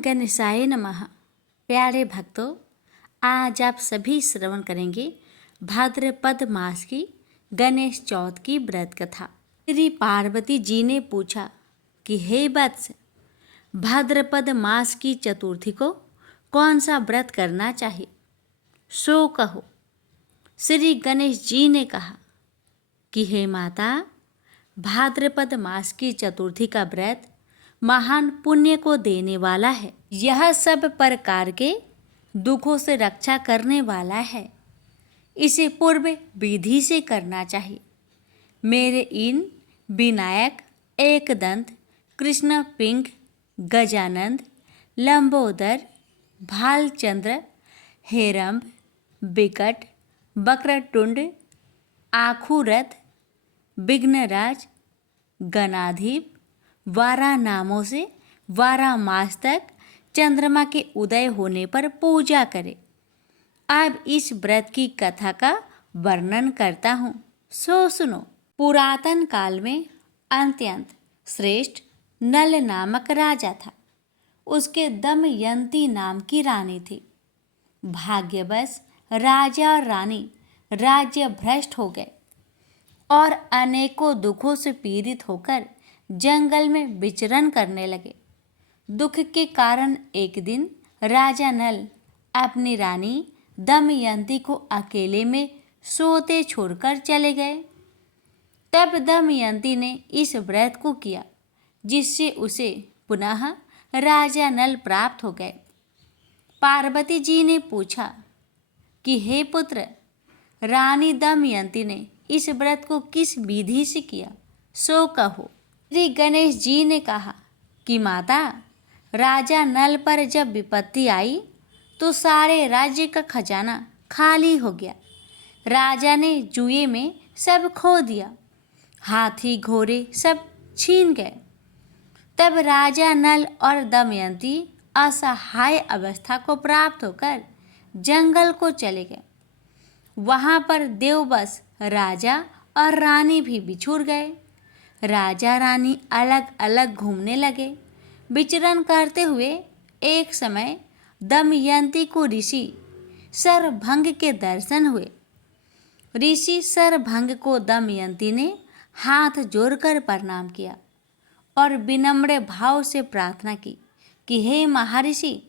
गणेशाय नमः। प्यारे भक्तों, आज आप सभी श्रवण करेंगे भाद्रपद मास की गणेश चौथ की व्रत कथा। श्री पार्वती जी ने पूछा कि हे वत्स, भाद्रपद मास की चतुर्थी को कौन सा व्रत करना चाहिए, सो कहो। श्री गणेश जी ने कहा कि हे माता, भाद्रपद मास की चतुर्थी का व्रत महान पुण्य को देने वाला है। यह सब प्रकार के दुखों से रक्षा करने वाला है। इसे पूर्व विधि से करना चाहिए। मेरे इन विनायक, एकदंत, कृष्ण पिंग, गजानंद, लंबोदर, भालचंद्र, हेरंब, विकट, वक्रतुंड, आखुरथ, विघ्नराज, गणाधीप, वारा नामों से 12 मास तक चंद्रमा के उदय होने पर पूजा करें। अब इस व्रत की कथा का वर्णन करता हूँ, सो सुनो। पुरातन काल में अत्यंत श्रेष्ठ नल नामक राजा था। उसके दमयंती नाम की रानी थी। भाग्यवश राजा और रानी राज्य भ्रष्ट हो गए और अनेकों दुखों से पीड़ित होकर जंगल में विचरण करने लगे। दुख के कारण एक दिन राजा नल अपनी रानी दमयंती को अकेले में सोते छोड़कर चले गए। तब दमयंती ने इस व्रत को किया, जिससे उसे पुनः राजा नल प्राप्त हो गए। पार्वती जी ने पूछा कि हे पुत्र, रानी दमयंती ने इस व्रत को किस विधि से किया, सो कहो। श्री गणेश जी ने कहा कि माता, राजा नल पर जब विपत्ति आई तो सारे राज्य का खजाना खाली हो गया। राजा ने जुए में सब खो दिया। हाथी घोड़े सब छीन गए। तब राजा नल और दमयंती असहाय अवस्था को प्राप्त होकर जंगल को चले गए। वहाँ पर देववश राजा और रानी भी बिछुड़ गए। राजा रानी अलग अलग घूमने लगे। विचरण करते हुए एक समय दमयंती को ऋषि सरभंग के दर्शन हुए। ऋषि सरभंग को दमयंती ने हाथ जोड़कर प्रणाम किया और विनम्र भाव से प्रार्थना की कि हे महर्षि,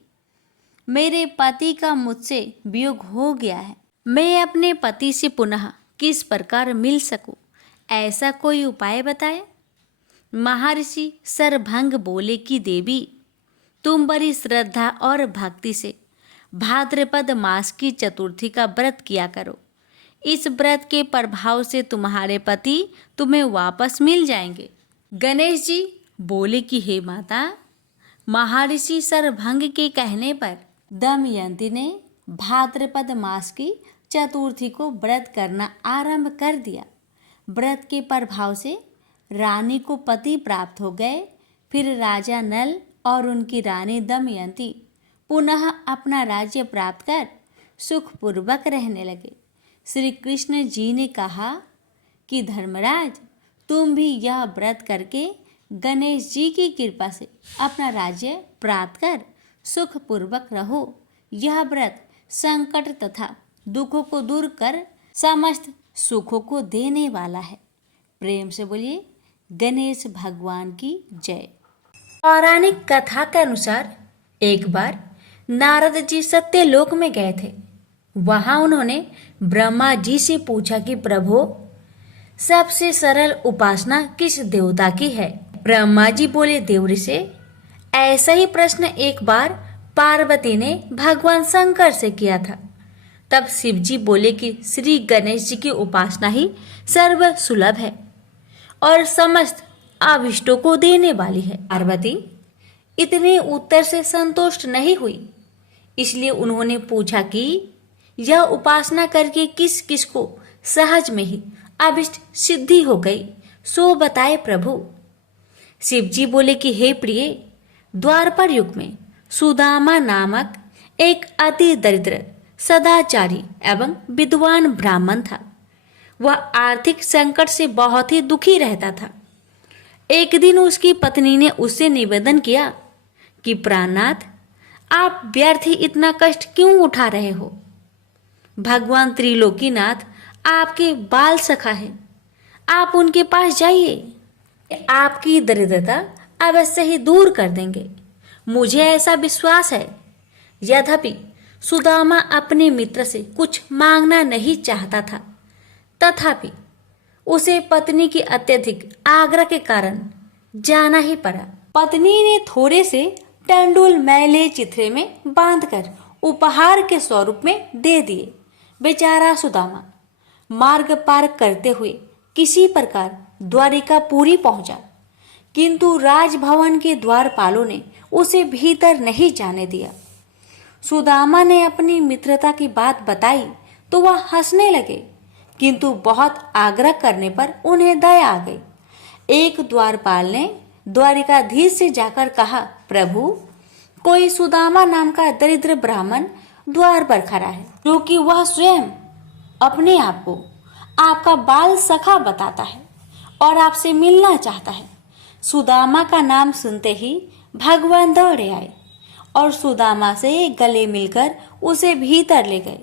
मेरे पति का मुझसे वियोग हो गया है। मैं अपने पति से पुनः किस प्रकार मिल सकूं, ऐसा कोई उपाय बताए। महर्षि सरभंग बोले कि देवी, तुम बड़ी श्रद्धा और भक्ति से भाद्रपद मास की चतुर्थी का व्रत किया करो। इस व्रत के प्रभाव से तुम्हारे पति तुम्हें वापस मिल जाएंगे। गणेश जी बोले कि हे माता, महर्षि सरभंग के कहने पर दमयंती ने भाद्रपद मास की चतुर्थी को व्रत करना आरंभ कर दिया। व्रत के प्रभाव से रानी को पति प्राप्त हो गए। फिर राजा नल और उनकी रानी दमयंती पुनः अपना राज्य प्राप्त कर सुखपूर्वक रहने लगे। श्री कृष्ण जी ने कहा कि धर्मराज, तुम भी यह व्रत करके गणेश जी की कृपा से अपना राज्य प्राप्त कर सुखपूर्वक रहो। यह व्रत संकट तथा दुखों को दूर कर समस्त सुखों को देने वाला है। प्रेम से बोलिए गणेश भगवान की जय। पौराणिक कथा के अनुसार एक बार नारद जी सत्यलोक में गए थे। वहां उन्होंने ब्रह्मा जी से पूछा कि प्रभु, सबसे सरल उपासना किस देवता की है। ब्रह्मा जी बोले, देव से ऐसा ही प्रश्न एक बार पार्वती ने भगवान शंकर से किया था। तब शिव जी बोले कि श्री गणेश जी की उपासना ही सर्व सुलभ है और समस्त अभिष्टों को देने वाली है। पार्वती इतने उत्तर से संतुष्ट नहीं हुई, इसलिए उन्होंने पूछा कि यह उपासना करके किस किस को सहज में ही अभिष्ट सिद्धि हो गई, सो बताए प्रभु। शिव जी बोले कि हे प्रिय, द्वापर युग में सुदामा नामक एक अति दरिद्र, सदाचारी एवं विद्वान ब्राह्मण था। वह आर्थिक संकट से बहुत ही दुखी रहता था। एक दिन उसकी पत्नी ने उससे निवेदन किया कि प्राणनाथ, आप व्यर्थ ही इतना कष्ट क्यों उठा रहे हो? भगवान त्रिलोकीनाथ आपके बाल सखा है, आप उनके पास जाइए, आपकी दरिद्रता अवश्य ही दूर कर देंगे, मुझे ऐसा विश्वास है। यद्यपि सुदामा अपने मित्र से कुछ मांगना नहीं चाहता था, तथापि उसे पत्नी की अत्यधिक आग्रह के कारण जाना ही पड़ा। पत्नी ने थोड़े से टंडूल मैले चिथड़े में बांधकर उपहार के स्वरूप में दे दिए। बेचारा सुदामा मार्ग पार करते हुए किसी प्रकार द्वारिकापुरी पहुंचा, किंतु राजभवन के द्वारपालों ने उसे भीतर नहीं जाने दिया। सुदामा ने अपनी मित्रता की बात बताई तो वह हंसने लगे, किंतु बहुत आग्रह करने पर उन्हें दया आ गई। एक द्वारपाल ने द्वारिकाधीश से जाकर कहा, प्रभु, कोई सुदामा नाम का दरिद्र ब्राह्मण द्वार पर खड़ा है, जो कि वह स्वयं अपने आप को आपका बाल सखा बताता है और आपसे मिलना चाहता है। सुदामा का नाम सुनते ही भगवान दौड़े आए और सुदामा से गले मिलकर उसे भीतर ले गए।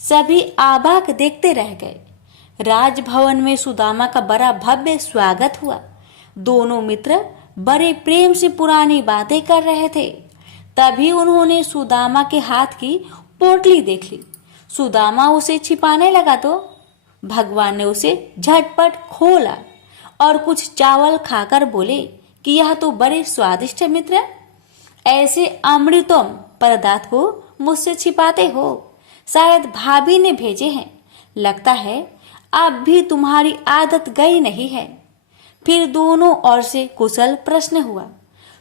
सभी आबाक देखते रह गए। राजभवन में सुदामा का बड़ा भव्य स्वागत हुआ। दोनों मित्र बड़े प्रेम से पुरानी बातें कर रहे थे। तभी उन्होंने सुदामा के हाथ की पोटली देख ली। सुदामा उसे छिपाने लगा तो भगवान ने उसे झटपट खोला और कुछ चावल खाकर बोले कि यह तो बड़े स्वादिष्ट मित्र, ऐसे अमृतम पदार्थ को मुझसे छिपाते हो? शायद भाभी ने भेजे हैं, लगता है अब भी तुम्हारी आदत गई नहीं है। फिर दोनों ओर से कुशल प्रश्न हुआ।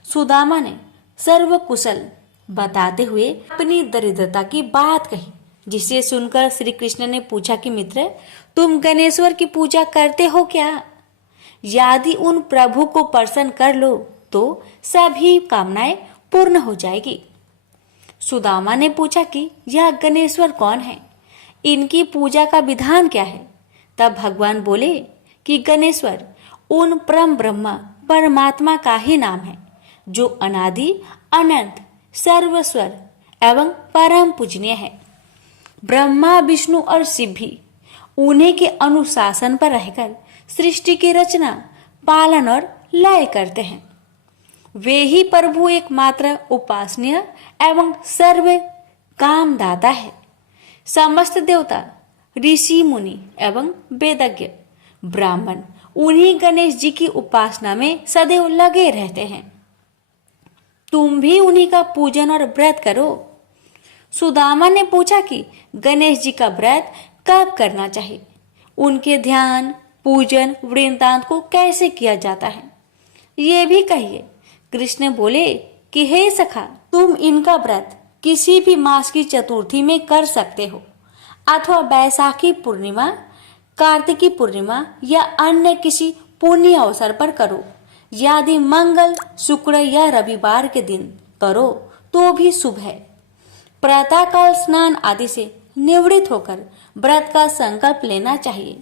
सुदामा ने सर्व कुशल बताते हुए अपनी दरिद्रता की बात कही, जिसे सुनकर श्री कृष्ण ने पूछा कि मित्र, तुम गणेश्वर की पूजा करते हो क्या? यदि उन प्रभु को प्रसन्न कर लो तो सभी कामनाएं पूर्ण हो जाएगी। सुदामा ने पूछा कि यह गणेश्वर कौन है, इनकी पूजा का विधान क्या है? तब भगवान बोले कि गणेश्वर उन परम ब्रह्मा परमात्मा का ही नाम है, जो अनादि अनंत सर्वस्वर एवं परम पूजनीय है। ब्रह्मा विष्णु और शिव भी उन्हीं के अनुशासन पर रहकर सृष्टि की रचना, पालन और लय करते हैं। वे ही प्रभु एकमात्र उपासनीय एवं सर्व कामदाता है। समस्त देवता, ऋषि मुनि एवं वेदज्ञ ब्राह्मण उन्हीं गणेश जी की उपासना में सदैव लगे रहते हैं। तुम भी उन्हीं का पूजन और व्रत करो। सुदामा ने पूछा कि गणेश जी का व्रत कब करना चाहिए, उनके ध्यान, पूजन, वृंदांत को कैसे किया जाता है, ये भी कहिए। कृष्ण बोले कि हे सखा, तुम इनका व्रत किसी भी मास की चतुर्थी में कर सकते हो, अथवा बैसाखी पूर्णिमा, कार्तिकी पूर्णिमा या अन्य किसी पुण्य अवसर पर करो। यदि मंगल, शुक्र या रविवार के दिन करो तो भी शुभ है। प्रातःकाल स्नान आदि से निवृत्त होकर व्रत का संकल्प लेना चाहिए।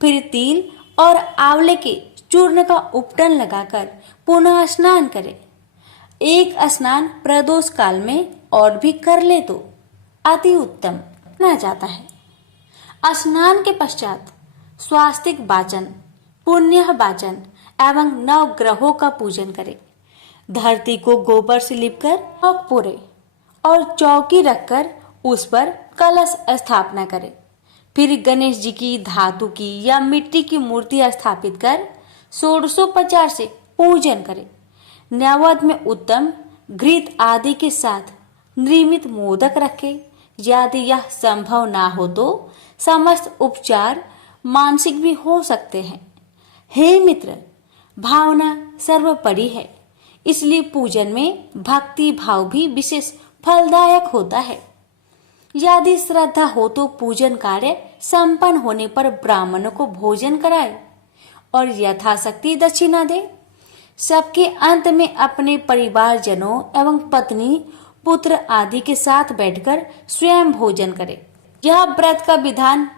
फिर तिल और आंवले के चूर्ण का उपटन लगाकर पुनः स्नान करें। एक स्नान प्रदोष काल में और भी कर ले तो अति उत्तम माना जाता है। स्नान के पश्चात स्वास्तिक वाचन, पुण्य वाचन एवं नवग्रहों का पूजन करें। धरती को गोबर से लिपकर चौक पूरे और चौकी रखकर उस पर कलश स्थापना करें। फिर गणेश जी की धातु की या मिट्टी की मूर्ति स्थापित कर षोडशोपचार से पूजन करें। नैवेद्य में उत्तम घृत आदि के साथ निर्मित मोदक रखें। यदि यह संभव ना हो तो समस्त उपचार मानसिक भी हो सकते हैं। हे मित्र, भावना सर्वोपरि है, इसलिए पूजन में भक्ति भाव भी विशेष फलदायक होता है। यदि श्रद्धा हो तो पूजन कार्य संपन्न होने पर ब्राह्मणों को भोजन कराए और यथाशक्ति दक्षिणा दे। सबके अंत में अपने परिवारजनों एवं पत्नी, पुत्र आदि के साथ बैठकर स्वयं भोजन करे। यह व्रत का विधान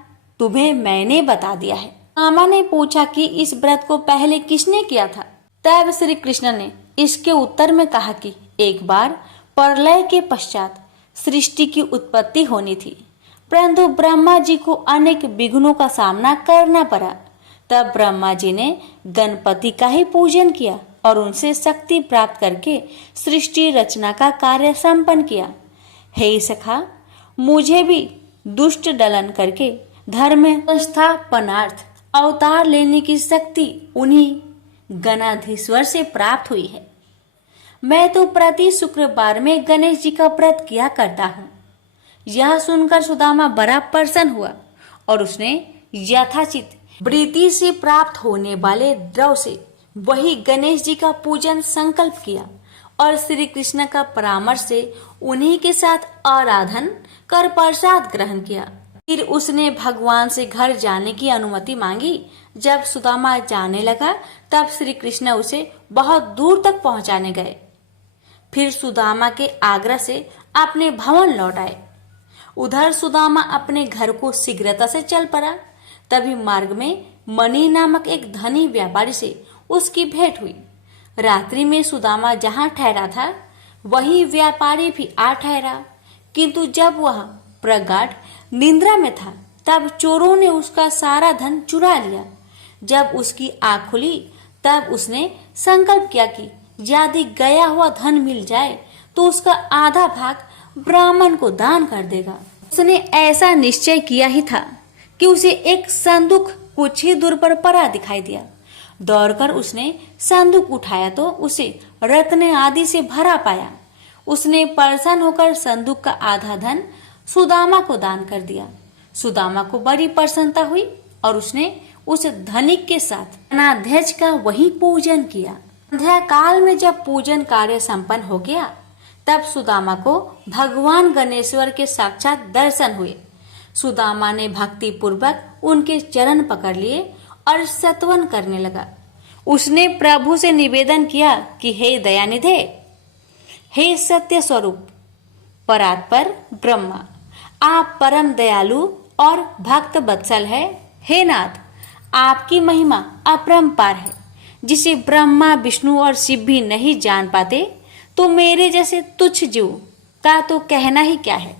तुम्हें मैंने बता दिया है। मामा ने पूछा कि इस व्रत को पहले किसने किया था? तब श्री कृष्ण ने इसके उत्तर में कहा कि एक बार प्रलय के पश्चात सृष्टि की उत्पत्ति होनी थी, परंतु ब्रह्मा जी को अनेक विघ्नों का सामना करना पड़ा। तब ब्रह्मा जी ने गणपति का ही पूजन किया और उनसे शक्ति प्राप्त करके सृष्टि रचना का कार्य संपन्न किया। हे सखा, मुझे भी दुष्ट दलन करके धर्म संस्थापनार्थ अवतार लेने की शक्ति उन्हीं गणाधीश्वर से प्राप्त हुई है। मैं तो प्रति शुक्रवार में गणेश जी का व्रत किया करता हूँ। यह सुनकर सुदामा बड़ा प्रसन्न हुआ और उसने यथाचित वृत्ति से प्राप्त होने वाले द्रव्य से वही गणेश जी का पूजन संकल्प किया और श्री कृष्ण का परामर्श से उन्हीं के साथ आराधन कर प्रसाद ग्रहण किया। फिर उसने भगवान से घर जाने की अनुमति मांगी। जब सुदामा जाने लगा तब श्री कृष्ण उसे बहुत दूर तक पहुंचाने गए। फिर सुदामा के आग्रह से अपने भवन लौट आए। उधर सुदामा अपने घर को शीघ्रता से चल पड़ा। तभी मार्ग में मणि नामक एक धनी व्यापारी से उसकी भेंट हुई। रात्रि में सुदामा जहाँ ठहरा था वही व्यापारी भी आ ठहरा, किंतु जब वह प्रगाढ़ निद्रा में था तब चोरों ने उसका सारा धन चुरा लिया। जब उसकी आँख खुली तब उसने संकल्प किया कि यदि गया हुआ धन मिल जाए तो उसका आधा भाग ब्राह्मण को दान कर देगा। उसने ऐसा निश्चय किया ही था कि उसे एक संदूक कुछ ही दूर पर पड़ा दिखाई दिया। दौड़कर उसने संदूक उठाया तो उसे रत्न आदि से भरा पाया। उसने प्रसन्न होकर संदूक का आधा धन सुदामा को दान कर दिया। सुदामा को बड़ी प्रसन्नता हुई और उसने उस धनिक के साथ गणाध्यक्ष का वही पूजन किया। संध्या काल में जब पूजन कार्य संपन्न हो गया तब सुदामा को भगवान गणेश्वर के साक्षात दर्शन हुए। सुदामा ने भक्ति पूर्वक उनके चरण पकड़ लिए और स्तवन करने लगा। उसने प्रभु से निवेदन किया कि हे दयानिधे, हे सत्य स्वरूप परात्पर ब्रह्मा, आप परम दयालु और भक्त वत्सल है। हे नाथ, आपकी महिमा अपरंपार है, जिसे ब्रह्मा विष्णु और शिव भी नहीं जान पाते, तो मेरे जैसे तुच्छ जीव का तो कहना ही क्या है।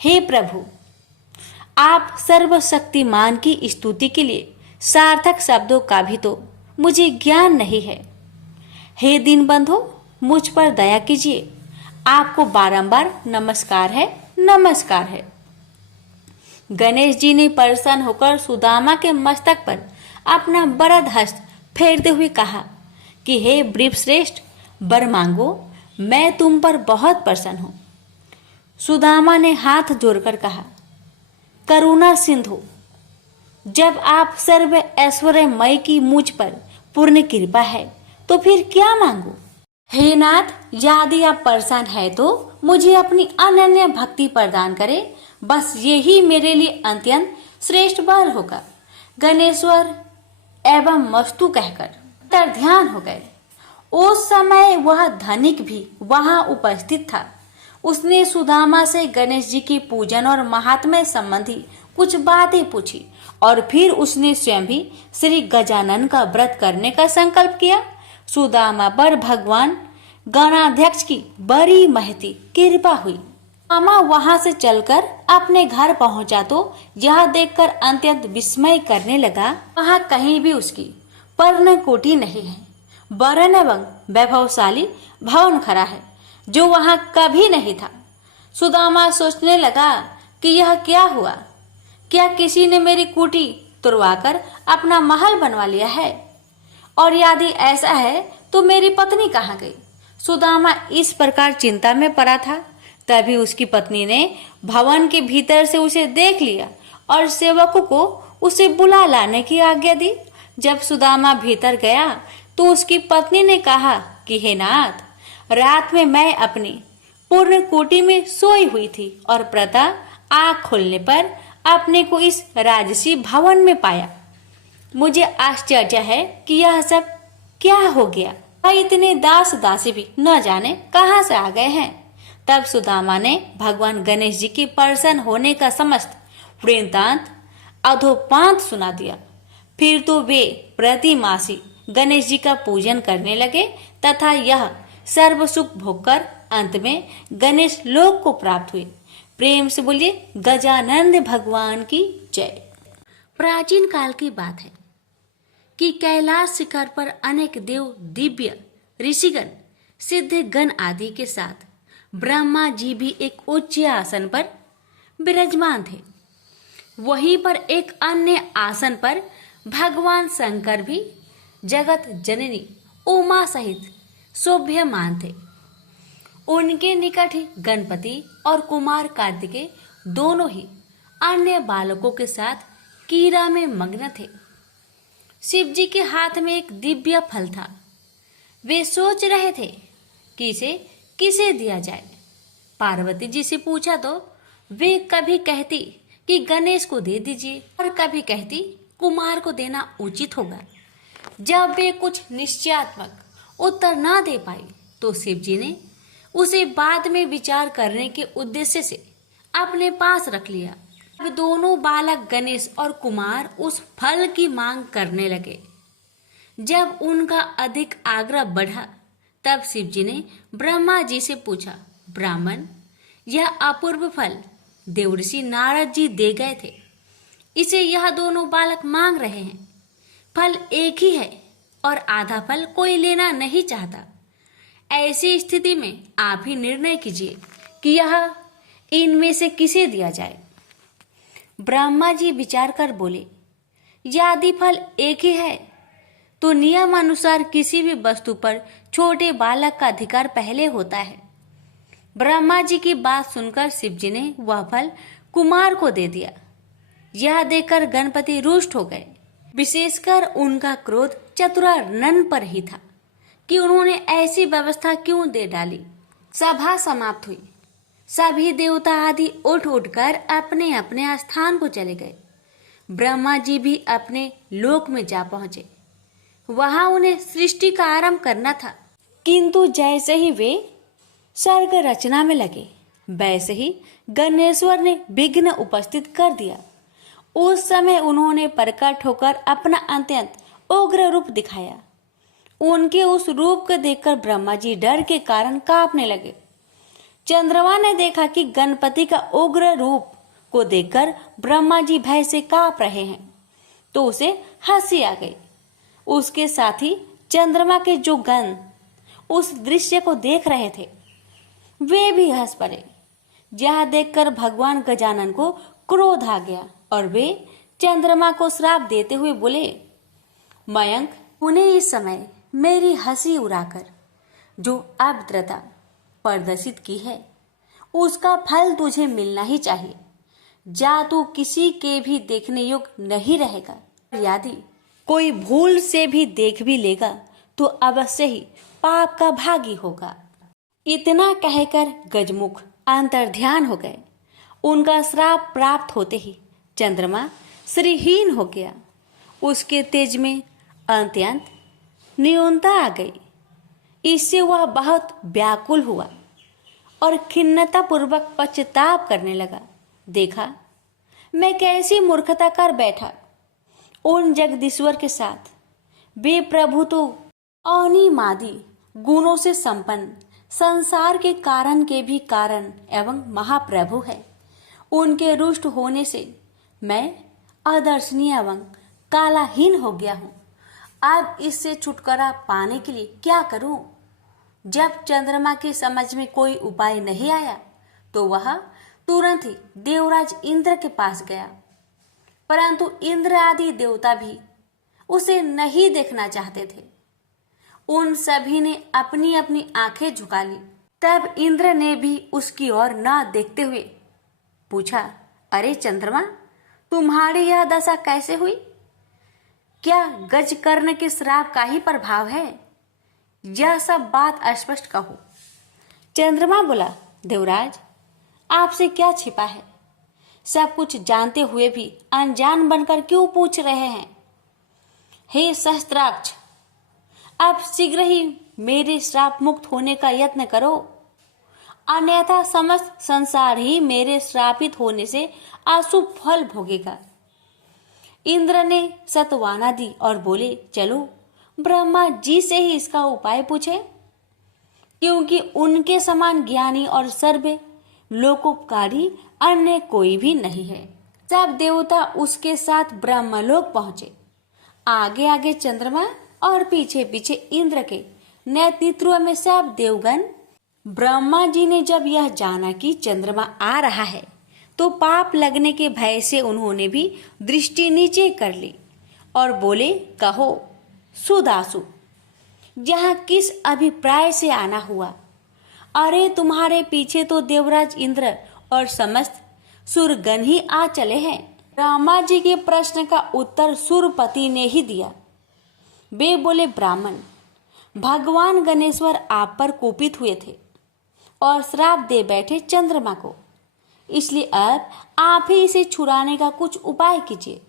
हे प्रभु, आप सर्वशक्तिमान की स्तुति के लिए सार्थक शब्दों का भी तो मुझे ज्ञान नहीं है। हे दीनबंधु, मुझ पर दया कीजिए। आपको बारंबार नमस्कार है, नमस्कार है। गणेश जी ने प्रसन्न होकर सुदामा के मस्तक पर अपना वरद हस्त फेरते हुए कहा कि हे वृषश्रेष्ठ, वर मांगो, मैं तुम पर बहुत प्रसन्न हूं। सुदामा ने हाथ जोड़कर कहा, करुणा सिंधु, जब आप सर्व ऐश्वर्यमय की मुझ पर पूर्ण कृपा है तो फिर क्या मांगू। हे नाथ, यदि आप प्रसन्न है तो मुझे अपनी अनन्य भक्ति प्रदान करें। बस यही मेरे लिए अत्यंत श्रेष्ठ वर होगा। गणेश्वर एवं मस्तु कहकर तर ध्यान हो गए। उस समय वह धनिक भी वहां उपस्थित था। उसने सुदामा से गणेश जी के पूजन और महात्म्य संबंधी कुछ बातें पूछी और फिर उसने स्वयं भी श्री गजानन का व्रत करने का संकल्प किया। सुदामा पर भगवान गणाध्यक्ष की बड़ी महती कृपा हुई। मामा वहां से चलकर अपने घर पहुंचा तो यह देखकर अत्यंत विस्मय करने लगा, वहां कहीं भी उसकी पर्ण कोटि नहीं है। वरण एवं वैभवशाली भवन खड़ा है जो वहां कभी नहीं था। सुदामा सोचने लगा कि यह क्या हुआ, क्या किसी ने मेरी कुटी तुड़वाकर अपना महल बनवा लिया है, और यदि ऐसा है तो मेरी पत्नी कहाँ गई। सुदामा इस प्रकार चिंता में पड़ा था। तभी उसकी पत्नी ने भवन के भीतर से उसे देख लिया और सेवकों को उसे बुला लाने की आज्ञा दी। जब सुदामा भीतर गया तो उसकी पत्नी ने कहा कि हे नाथ, रात में मैं अपनी पूर्ण कोटि में सोई हुई थी और प्रातः आँख खोलने पर अपने को इस राजसी भवन में पाया। मुझे आश्चर्य है कि यह सब क्या हो गया। इतने दास दासी भी न जाने कहां से आ गए हैं। तब सुदामा ने भगवान गणेश जी के प्रसन्न होने का समस्त वृत्तांत अधोपांत सुना दिया। फिर तो वे प्रतिमासी गणेश जी का पूजन करने लगे तथा यह सर्व सुख भोगकर अंत में गणेश लोक को प्राप्त हुए। प्रेम से बोलिए गजानंद भगवान की जय। प्राचीन काल की बात है कि कैलाश शिखर पर अनेक देव, दिव्य ऋषिगण, सिद्ध गण आदि के साथ ब्रह्मा जी भी एक उच्च आसन पर विराजमान थे। वहीं पर एक अन्य आसन पर भगवान शंकर भी जगत जननी उमा सहित शोभ्यमान थे। उनके निकट ही गणपति और कुमार कार्तिकेय दोनों ही अन्य बालकों के साथ कीड़ा में मग्न थे। शिव जी के हाथ में एक दिव्य फल था। वे सोच रहे थे कि इसे किसे दिया जाए। पार्वती जी से पूछा तो वे कभी कहती कि गणेश को दे दीजिए और कभी कहती कुमार को देना उचित होगा। जब वे कुछ निश्चयात्मक उत्तर ना दे पाई तो शिव जी ने उसे बाद में विचार करने के उद्देश्य से अपने पास रख लिया। अब दोनों बालक गणेश और कुमार उस फल की मांग करने लगे। जब उनका अधिक आग्रह बढ़ा तब शिव जी ने ब्रह्मा जी से पूछा, ब्राह्मण, यह अपूर्व फल देवर्षि नारद जी दे गए थे, इसे यह दोनों बालक मांग रहे हैं। फल एक ही है और आधा फल कोई लेना नहीं चाहता। ऐसी स्थिति में आप ही निर्णय कीजिए कि यह इनमें से किसे दिया जाए। ब्रह्मा जी विचार कर बोले, यदि फल एक ही है तो नियम अनुसार किसी भी वस्तु पर छोटे बालक का अधिकार पहले होता है। ब्रह्मा जी की बात सुनकर शिव जी ने वह फल कुमार को दे दिया। यह देखकर गणपति रुष्ट हो गए। विशेषकर उनका क्रोध चतुरानन पर ही था कि उन्होंने ऐसी व्यवस्था क्यों दे डाली। सभा समाप्त हुई। सभी देवता आदि उठ उठकर अपने अपने स्थान को चले गए। ब्रह्मा जी भी अपने लोक में जा पहुंचे। वहां उन्हें सृष्टि का आरंभ करना था, किंतु जैसे ही वे सर्ग रचना में लगे वैसे ही गणेश्वर ने विघ्न उपस्थित कर दिया। उस समय उन्होंने प्रकट होकर अपना अत्यंत उग्र रूप दिखाया। उनके उस रूप को देखकर ब्रह्मा जी डर के कारण कांपने लगे। चंद्रमा ने देखा कि गणपति का उग्र रूप को देखकर ब्रह्मा जी भय से कांप रहे हैं तो उसे हंसी आ गई। उसके साथ ही चंद्रमा के जो गण उस दृश्य को देख रहे थे वे भी हंस पड़े। यह देखकर भगवान गजानन को क्रोध आ गया और वे चंद्रमा को श्राप देते हुए बोले, मयंक, उन्हें इस समय मेरी हंसी उड़ाकर जो अभद्रता प्रदर्शित की है उसका फल तुझे मिलना ही चाहिए। जा तू किसी के भी देखने योग्य नहीं रहेगा। यदि कोई भूल से भी देख भी लेगा तो अवश्य ही पाप का भागी होगा। इतना कहकर गजमुख अंतर्ध्यान हो गए। उनका श्राप प्राप्त होते ही चंद्रमा श्रीहीन हो गया। उसके तेज में अत्यंत न्यूनता आ गई। इससे वह बहुत व्याकुल हुआ और खिन्नता पूर्वक पश्चाताप करने लगा। देखा मैं कैसी मूर्खता कर बैठा। उन जगदीश्वर के साथ वे प्रभु तो अनिमादि गुणों से संपन्न, संसार के कारण के भी कारण एवं महाप्रभु है। उनके रुष्ट होने से मैं अदर्शनीय एवं कालाहीन हो गया हूँ। अब इससे छुटकारा पाने के लिए क्या करूं? जब चंद्रमा की समझ में कोई उपाय नहीं आया तो वह तुरंत ही देवराज इंद्र के पास गया, परंतु इंद्र आदि देवता भी उसे नहीं देखना चाहते थे। उन सभी ने अपनी अपनी आंखें झुका ली। तब इंद्र ने भी उसकी ओर न देखते हुए पूछा, अरे चंद्रमा, तुम्हारी यह दशा कैसे हुई? क्या गजकर्ण के श्राप का ही प्रभाव है? यह सब बात स्पष्ट कहो। चंद्रमा बोला, देवराज, आपसे क्या छिपा है? सब कुछ जानते हुए भी अनजान बनकर क्यों पूछ रहे हैं? हे सहस्त्राक्ष, अब शीघ्र ही मेरे श्राप मुक्त होने का यत्न करो, अन्यथा समस्त संसार ही मेरे श्रापित होने से अशुभ फल भोगेगा। इंद्र ने सत्वाना दी और बोले, चलो ब्रह्मा जी से ही इसका उपाय पूछे। क्योंकि उनके समान ज्ञानी और सर्व लोकोपकारी अन्य कोई भी नहीं है। सब देवता उसके साथ ब्रह्मलोक पहुंचे। आगे आगे चंद्रमा और पीछे पीछे इंद्र के नेतृत्व में सब देवगण। ब्रह्मा जी ने जब यह जाना कि चंद्रमा आ रहा है तो पाप लगने के भय से उन्होंने भी दृष्टि नीचे कर ली और बोले, कहो सुदासु, यहाँ किस अभिप्राय से आना हुआ? अरे तुम्हारे पीछे तो देवराज इंद्र और समस्त सुरगण ही आ चले हैं। ब्रह्मा जी के प्रश्न का उत्तर सुरपति ने ही दिया। वे बोले, ब्राह्मण, भगवान गणेश्वर आप पर कुपित हुए थे और श्राप दे बैठे चंद्रमा को, इसलिए अब आप ही इसे छुड़ाने का कुछ उपाय कीजिए।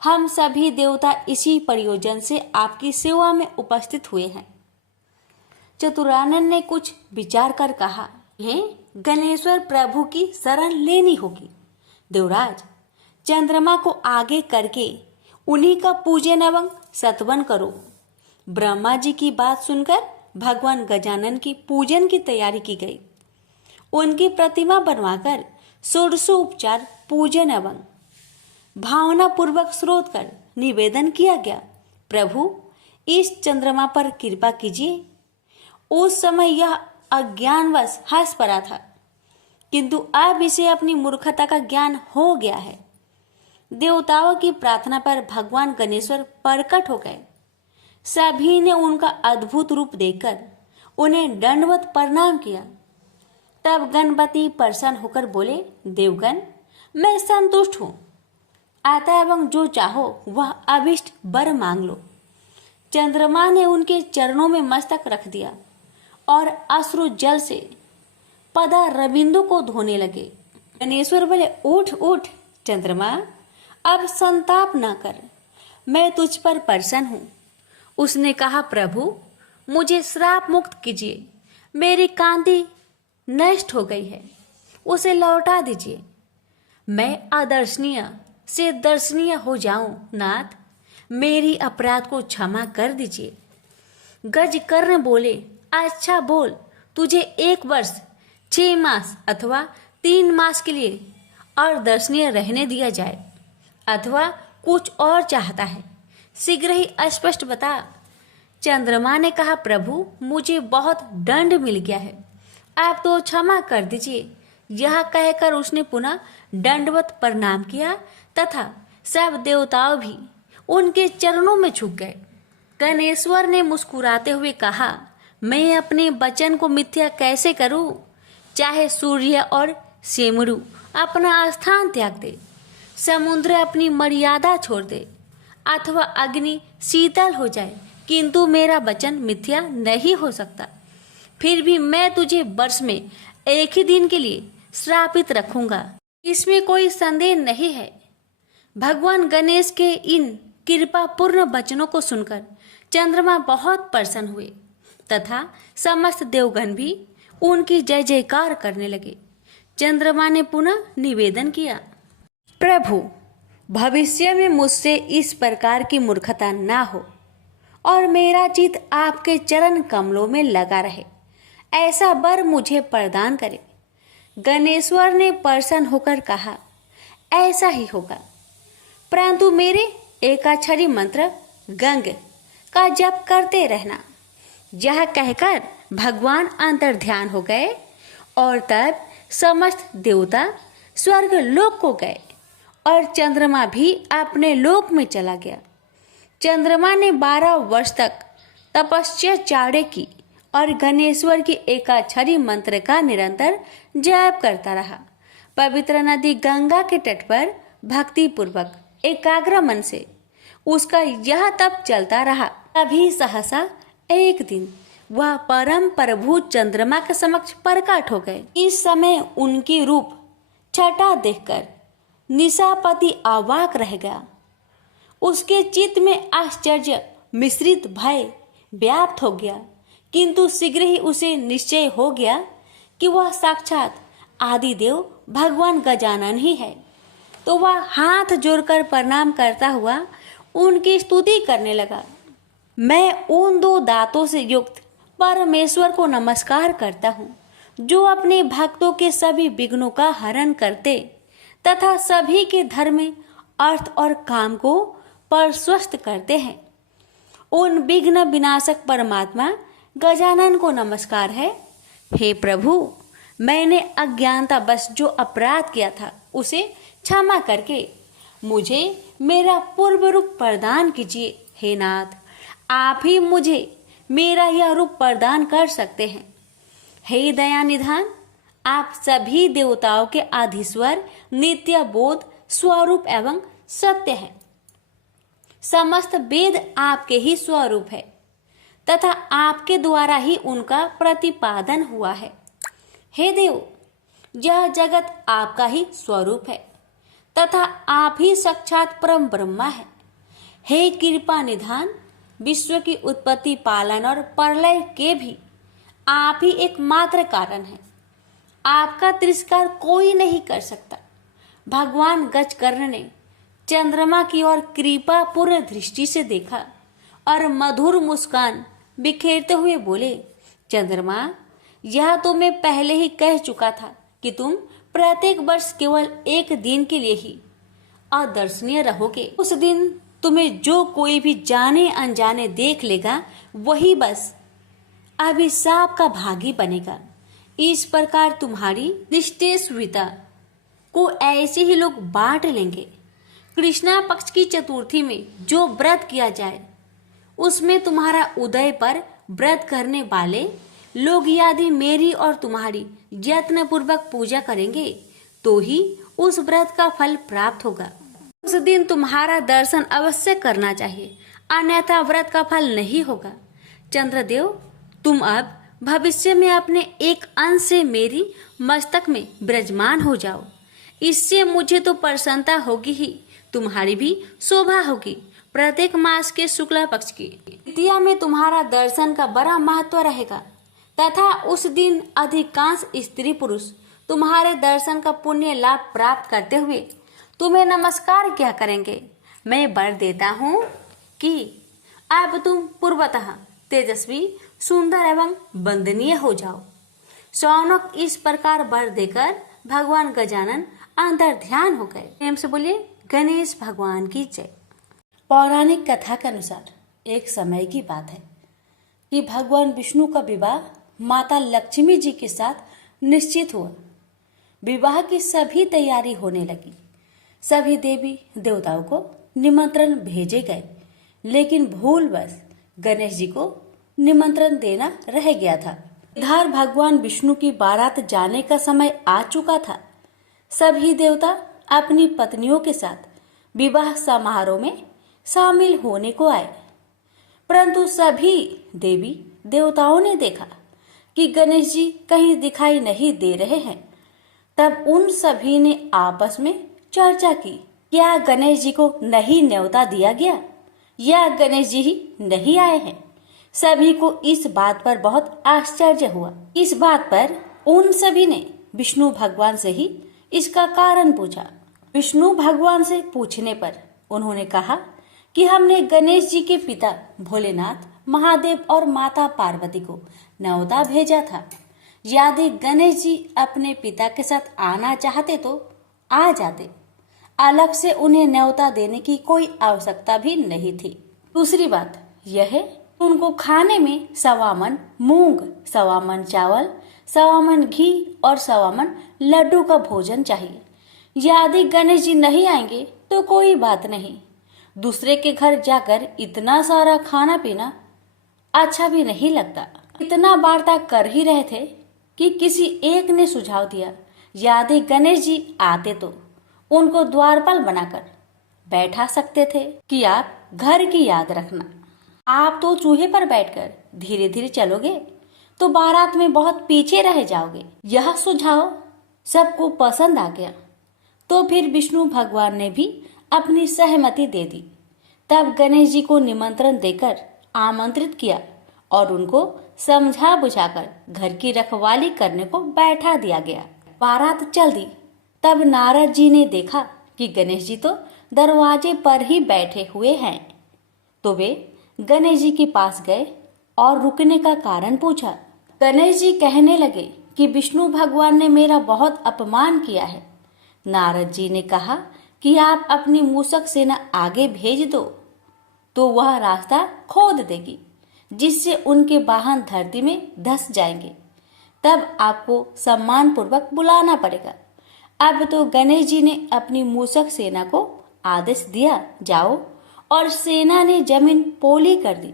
हम सभी देवता इसी प्रयोजन से आपकी सेवा में उपस्थित हुए हैं। चतुरानन ने कुछ विचार कर कहा, हे गणेश्वर प्रभु की शरण लेनी होगी। देवराज, चंद्रमा को आगे करके उन्हीं का पूजन एवं सत्वन करो। ब्रह्मा जी की बात सुनकर भगवान गजानन की पूजन की तैयारी की गई। उनकी प्रतिमा बनवाकर षोडशोपचार पूजन एवं भावना पूर्वक स्रोत कर निवेदन किया गया, प्रभु इस चंद्रमा पर कृपा कीजिए। उस समय यह अज्ञानवश हंस पड़ा था, किंतु अब इसे अपनी मूर्खता का ज्ञान हो गया है। देवताओं की प्रार्थना पर भगवान गणेश्वर प्रकट हो गए। सभी ने उनका अद्भुत रूप देखकर उन्हें दंडवत प्रणाम किया। तब गणपति प्रसन्न होकर बोले, देवगण, मैं संतुष्ट हूँ, आता एवं जो चाहो वह अभिष्ट वर मांग लो। चंद्रमा ने उनके चरणों में मस्तक रख दिया और अश्रु जल से पदा रविंदु को धोने लगे। गणेश्वर बोले, उठ उठ चंद्रमा, अब संताप न कर, मैं तुझ पर प्रसन्न हूँ। उसने कहा, प्रभु मुझे श्राप मुक्त कीजिए, मेरी कांति नष्ट हो गई है, उसे लौटा दीजिए। मैं अदर्शनीय से दर्शनीय हो जाऊं। नाथ, मेरी अपराध को क्षमा कर दीजिए। गजकर्ण बोले, अच्छा बोल, तुझे 1 वर्ष 6 मास अथवा 3 मास के लिए अदर्शनीय रहने दिया जाए, अथवा कुछ और चाहता है, शीघ्र ही स्पष्ट बता। चंद्रमा ने कहा, प्रभु मुझे बहुत दंड मिल गया है, आप तो क्षमा कर दीजिए। यह कहकर उसने पुनः दंडवत प्रणाम किया तथा सब देवताओं भी उनके चरणों में झुक गए। गणेश्वर ने मुस्कुराते हुए कहा, मैं अपने वचन को मिथ्या कैसे करूं? चाहे सूर्य और सेमरू अपना स्थान त्याग दे, समुद्र अपनी मर्यादा छोड़ दे, अथवा अग्नि शीतल हो जाए, किंतु मेरा वचन मिथ्या नहीं हो सकता। फिर भी मैं तुझे वर्ष में 1 ही दिन के लिए श्रापित रखूंगा, इसमें कोई संदेह नहीं है। भगवान गणेश के इन कृपापूर्ण वचनों को सुनकर चंद्रमा बहुत प्रसन्न हुए तथा समस्त देवगण भी उनकी जय जयकार करने लगे। चंद्रमा ने पुनः निवेदन किया, प्रभु भविष्य में मुझसे इस प्रकार की मूर्खता ना हो और मेरा चित्त आपके चरण कमलों में लगा रहे, ऐसा वर मुझे प्रदान करे। गणेश्वर ने प्रसन्न होकर कहा, ऐसा ही होगा, परंतु मेरे एकाक्षरी मंत्र गंग का जप करते रहना। यह कहकर भगवान अंतर्ध्यान हो गए और तब समस्त देवता स्वर्ग लोक को गए और चंद्रमा भी अपने लोक में चला गया। चंद्रमा ने 12 वर्ष तक तपस्या चाड़े की और गणेश्वर की एकाक्षरी मंत्र का निरंतर जप करता रहा। पवित्र नदी गंगा के तट पर भक्ति पूर्वक एकाग्र मन से उसका यह तप चलता रहा। तभी सहसा एक दिन वह परम प्रभु चंद्रमा के समक्ष प्रकट हो गए। इस समय उनकी रूप छटा देखकर निशापति अवाक रह गया। उसके चित्त में आश्चर्य मिश्रित भय व्याप्त हो गया, किंतु शीघ्र ही उसे निश्चय हो गया कि वह साक्षात आदिदेव भगवान गजानन ही है। तो वह हाथ जोड़कर प्रणाम करता हुआ उनकी स्तुति करने लगा। मैं उन 2 दांतों से युक्त परमेश्वर को नमस्कार करता हूँ, जो अपने भक्तों के सभी विघ्नों का हरण करते तथा सभी के धर्म, अर्थ और काम को प्रशस्त करते हैं। उन विघ्न विनाशक परमात्मा गजानन को नमस्कार है। हे प्रभु, मैंने अज्ञानता बस जो अपराध किया था उसे क्षमा करके मुझे मेरा पूर्व रूप प्रदान कीजिए। हे नाथ, आप ही मुझे मेरा यह रूप प्रदान कर सकते हैं। हे दया निधान, आप सभी देवताओं के आधीश्वर, नित्य बोध स्वरूप एवं सत्य हैं। समस्त वेद आपके ही स्वरूप है तथा आपके द्वारा ही उनका प्रतिपादन हुआ है। हे देव, यह जगत आपका ही स्वरूप है तथा आप ही साक्षात परम ब्रह्मा है। हे कृपा निधान, विश्व की उत्पत्ति, पालन और प्रलय के भी आप ही एकमात्र कारण है। आपका तिरस्कार कोई नहीं कर सकता। भगवान गजकर्ण ने चंद्रमा की ओर कृपा पूर्ण दृष्टि से देखा और मधुर मुस्कान बिखेरते हुए बोले, चंद्रमा, यह तो मैं पहले ही कह चुका था कि तुम प्रत्येक वर्ष केवल एक दिन के लिए ही अदर्शनीय रहोगे। उस दिन तुम्हें जो कोई भी जाने अनजाने देख लेगा वही बस अभिशाप का भागी बनेगा। इस प्रकार तुम्हारी निष्ठेषविता को ऐसे ही लोग बांट लेंगे। कृष्णा पक्ष की चतुर्थी में जो व्रत किया जाए उसमें तुम्हारा उदय पर व्रत करने वाले लोग यदि मेरी और तुम्हारी यत्न पूर्वक पूजा करेंगे तो ही उस व्रत का फल प्राप्त होगा। उस दिन तुम्हारा दर्शन अवश्य करना चाहिए, अन्यथा व्रत का फल नहीं होगा। चंद्रदेव, तुम अब भविष्य में अपने एक अंश से मेरी मस्तक में विराजमान हो जाओ। इससे मुझे तो प्रसन्नता होगी ही, तुम्हारी भी शोभा होगी। प्रत्येक मास के शुक्ला पक्ष की तृतीया में तुम्हारा दर्शन का बड़ा महत्व रहेगा तथा उस दिन अधिकांश स्त्री पुरुष तुम्हारे दर्शन का पुण्य लाभ प्राप्त करते हुए तुम्हें नमस्कार क्या करेंगे। मैं वर देता हूँ कि अब तुम पूर्वतः तेजस्वी, सुंदर एवं वंदनीय हो जाओ। शौनक इस प्रकार वर देकर भगवान गजानन अंतर ध्यान हो गए। प्रेम से बोलिए गणेश भगवान की जय। पौराणिक कथा के अनुसार एक समय की बात है कि भगवान विष्णु का विवाह माता लक्ष्मी जी के साथ निश्चित हुआ। विवाह की सभी तैयारी होने लगी। सभी देवी देवताओं को निमंत्रण भेजे गए, लेकिन भूलवश गणेश जी को निमंत्रण देना रह गया था। इधर भगवान विष्णु की बारात जाने का समय आ चुका था। सभी देवता अपनी पत्नियों के साथ विवाह समारोह में शामिल होने को आए, परंतु सभी देवी देवताओं ने देखा कि गणेश जी कहीं दिखाई नहीं दे रहे हैं। तब उन सभी ने आपस में चर्चा की, क्या गणेश जी को नहीं न्योता दिया गया या गणेश जी ही नहीं आए हैं। सभी को इस बात पर बहुत आश्चर्य हुआ। इस बात पर उन सभी ने विष्णु भगवान से ही इसका कारण पूछा। विष्णु भगवान से पूछने पर उन्होंने कहा कि हमने गणेश जी के पिता भोलेनाथ, महादेव और माता पार्वती को न्योता भेजा था। यदि गणेश जी अपने पिता के साथ आना चाहते तो आ जाते, अलग से उन्हें न्योता देने की कोई आवश्यकता भी नहीं थी। दूसरी बात यह है, उनको खाने में 1.25 मन मूंग, 1.25 मन चावल, 1.25 मन घी और 1.25 मन लड्डू का भोजन चाहिए। यदि गणेश जी नहीं आएंगे तो कोई बात नहीं, दूसरे के घर जाकर इतना सारा खाना पीना अच्छा भी नहीं लगता। इतना वार्ता कर ही रहे थे कि किसी एक ने सुझाव दिया, यदि गणेश जी आते तो उनको द्वारपाल बनाकर बैठा सकते थे कि आप घर की याद रखना। आप तो चूहे पर बैठकर धीरे धीरे चलोगे तो बारात में बहुत पीछे रह जाओगे। यह सुझाव सबको पसंद आ गया, तो फिर विष्णु भगवान ने भी अपनी सहमति दे दी। तब गणेश जी को निमंत्रण देकर आमंत्रित किया और उनको समझा बुझाकर घर की रखवाली करने को बैठा दिया गया। बारात चल दी। तब नारद जी ने देखा कि गणेश जी तो दरवाजे पर ही बैठे हुए हैं, तो वे गणेश जी के पास गए और रुकने का कारण पूछा। गणेश जी कहने लगे कि विष्णु भगवान ने मेरा बहुत अपमान किया है। नारद जी ने कहा कि आप अपनी मूषक सेना आगे भेज दो तो वह रास्ता खोद देगी, जिससे उनके वाहन धरती में धंस जाएंगे। तब आपको सम्मान पूर्वक बुलाना पड़ेगा। अब तो गणेश जी ने अपनी मूषक सेना को आदेश दिया, जाओ, और सेना ने जमीन पोली कर दी।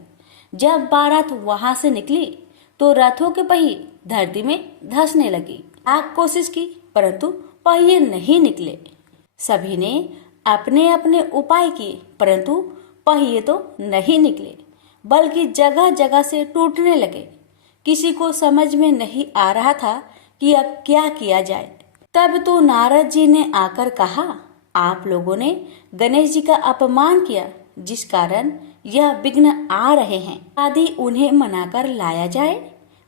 जब बारात वहां से निकली तो रथों के पहिए धरती में धंसने लगी। लाख कोशिश की परंतु पहिए नहीं निकले। सभी ने अपने अपने उपाय किए परंतु पहिए तो नहीं निकले, बल्कि जगह जगह से टूटने लगे। किसी को समझ में नहीं आ रहा था कि अब क्या किया जाए। तब तो नारद जी ने आकर कहा, आप लोगों ने गणेश जी का अपमान किया, जिस कारण यह विघ्न आ रहे हैं। यदि उन्हें मनाकर लाया जाए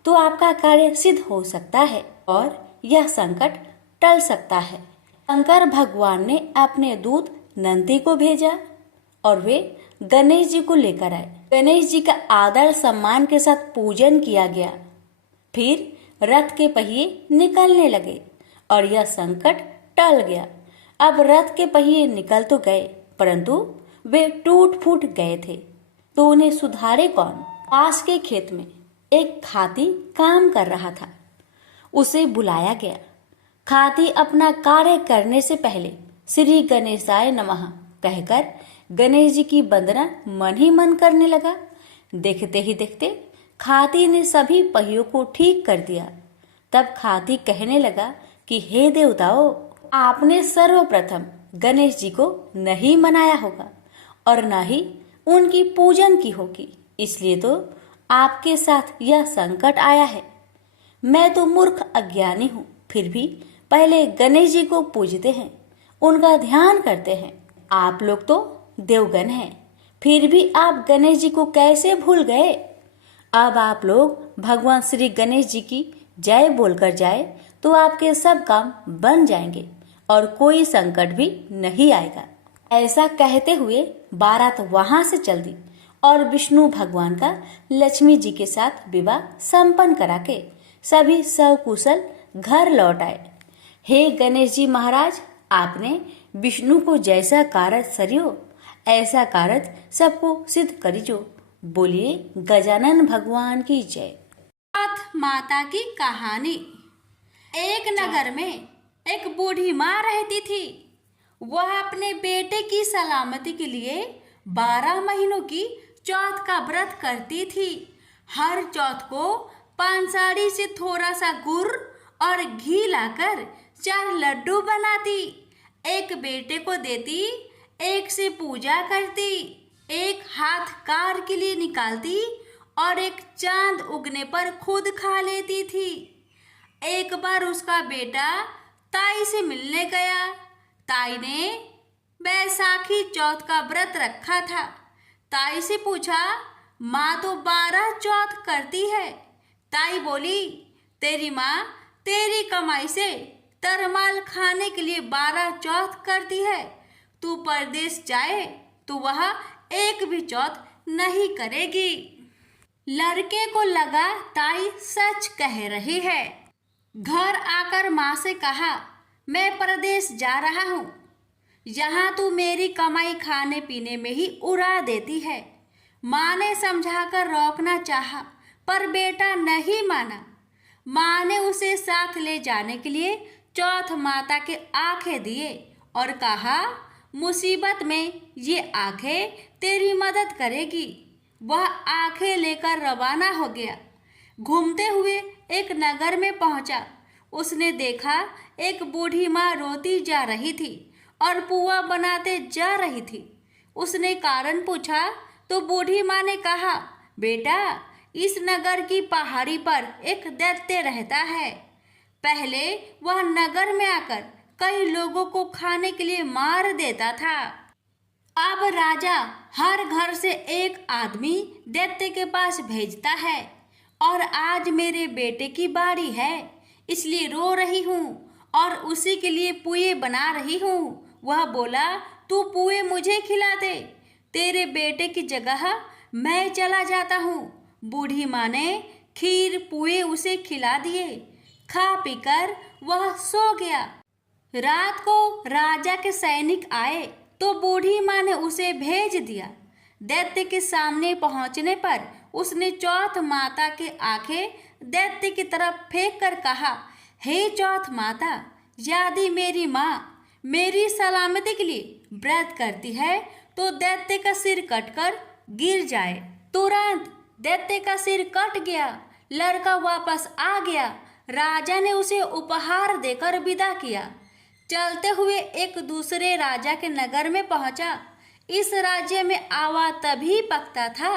तो आपका कार्य सिद्ध हो सकता है और यह संकट टल सकता है। शंकर भगवान ने अपने दूत नंदी को भेजा और वे गणेश जी को लेकर आए। गणेश जी का आदर सम्मान के साथ पूजन किया गया। फिर रथ के पहिए निकलने लगे और यह संकट टल गया। अब रथ के पहिए निकल तो गए परंतु वे टूट फूट गए थे, तो उन्हें सुधारे कौन। पास के खेत में एक खाती काम कर रहा था। उसे बुलाया गया। खाती अपना कार्य करने से पहले श्री गणेशाय नमः कहकर गणेश जी की वंदना मन ही मन करने लगा। देखते ही देखते खाती ने सभी पहियों को ठीक कर दिया। तब खाती कहने लगा कि हे देवताओं, आपने सर्वप्रथम गणेश जी को नहीं मनाया होगा और न ही उनकी पूजन की होगी, इसलिए तो आपके साथ यह संकट आया है। मैं तो मूर्ख अज्ञानी हूँ, फिर भी पहले गणेश जी को पूजते हैं, उनका ध्यान करते हैं। आप लोग तो देवगण हैं, फिर भी आप गणेश जी को कैसे भूल गए। अब आप लोग भगवान श्री गणेश जी की जय बोलकर जाए तो आपके सब काम बन जाएंगे और कोई संकट भी नहीं आएगा। ऐसा कहते हुए बारात वहां से चल दी और विष्णु भगवान का लक्ष्मी जी के साथ विवाह संपन्न करा के सभी सकुशल घर लौट आए। हे गणेश जी महाराज, आपने विष्णु को जैसा कार्य सरियो ऐसा कार्य सबको सिद्ध करिजो। बोलिए गजानन भगवान की जय। नाथ माता की कहानी। एक नगर में एक बूढ़ी माँ रहती थी। वह अपने बेटे की सलामती के लिए 12 महीनों की चौथ का व्रत करती थी। हर चौथ को पानसाड़ी से थोड़ा सा गुड़ और घी लाकर 4 लड्डू बनाती, एक बेटे को देती, एक से पूजा करती, एक हाथ कार के लिए निकालती और एक चांद उगने पर खुद खा लेती थी। एक बार उसका बेटा ताई से मिलने गया। ताई ने बैसाखी चौथ का व्रत रखा था। ताई से पूछा, माँ तो 12 चौथ करती है। ताई बोली, तेरी माँ तेरी कमाई से तरमाल खाने के लिए 12 चौथ करती है। तू परदेश जाए तो वह एक भी चौथ नहीं करेगी। लड़के को लगा ताई सच कह रही है। घर आकर माँ से कहा, मैं परदेश जा रहा हूँ, यहाँ तू मेरी कमाई खाने पीने में ही उड़ा देती है। माँ ने समझाकर रोकना चाहा पर बेटा नहीं माना। माँ ने उसे साथ ले जाने के लिए चौथ माता के आंखें दिए और कहा, मुसीबत में ये आंखें तेरी मदद करेगी। वह आंखें लेकर रवाना हो गया। घूमते हुए एक नगर में पहुंचा। उसने देखा एक बूढ़ी माँ रोती जा रही थी और पुआ बनाते जा रही थी। उसने कारण पूछा तो बूढ़ी माँ ने कहा, बेटा, इस नगर की पहाड़ी पर एक दैत्य रहता है। पहले वह नगर में आकर कई लोगों को खाने के लिए मार देता था। अब राजा हर घर से एक आदमी दैत्य के पास भेजता है और आज मेरे बेटे की बारी है, इसलिए रो रही हूँ और उसी के लिए पुए बना रही हूँ। वह बोला, तू पुए मुझे खिला दे, तेरे बेटे की जगह मैं चला जाता हूँ। बूढ़ी माँ ने खीर पुए उसे खिला दिए। खा पीकर वह सो गया। रात को राजा के सैनिक आए तो बूढ़ी माँ ने उसे भेज दिया। दैत्य के सामने पहुंचने पर उसने चौथ माता के आंखें दैत्य की तरफ फेंक कर कहा, हे चौथ माता, यदि मेरी माँ मेरी सलामती के लिए व्रत करती है तो दैत्य का सिर कटकर गिर जाए। तुरंत दैत्य का सिर कट गया। लड़का वापस आ गया। राजा ने उसे उपहार देकर विदा किया। चलते हुए एक दूसरे राजा के नगर में पहुंचा। इस राज्य में आवा तभी पकता था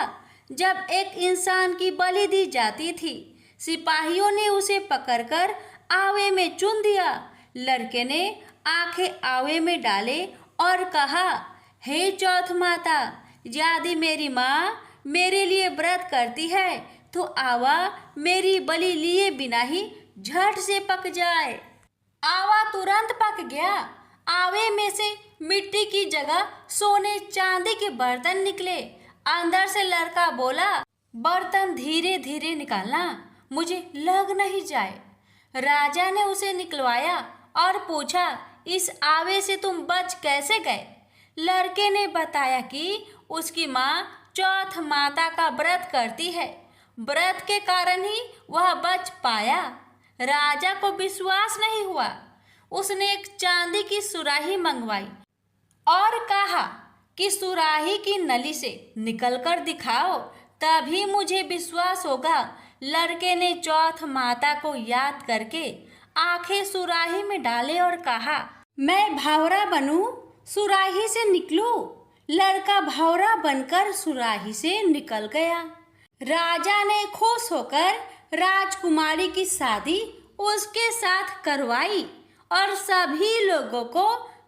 जब एक इंसान की बलि दी जाती थी। सिपाहियों ने उसे पकड़कर आवे में चुन दिया। लड़के ने आंखें आवे में डाले और कहा, हे चौथ माता, यदि मेरी माँ मेरे लिए व्रत करती है तो आवा मेरी बलि लिए बिना ही झट से पक जाए। आवा तुरंत पक गया। आवे में से मिट्टी की जगह सोने चांदी के बर्तन निकले। अंदर से लड़का बोला, बर्तन धीरे धीरे निकालना, मुझे लग नहीं जाए। राजा ने उसे निकलवाया और पूछा, इस आवे से तुम बच कैसे गए? लड़के ने बताया कि उसकी माँ चौथ माता का व्रत करती है। व्रत के कारण ही वह बच पाया। राजा को विश्वास नहीं हुआ। उसने एक चांदी की सुराही मंगवाई और कहा कि सुराही की नली से निकलकर दिखाओ, तभी मुझे विश्वास होगा। लड़के ने चौथ माता को याद करके आंखें सुराही में डाले और कहा, मैं भावरा बनूं, सुराही से निकलूं। लड़का भावरा बनकर सुराही से निकल गया। राजा ने खुश होकर राजकुमारी की शादी उसके साथ करवाई और सभी लोगों को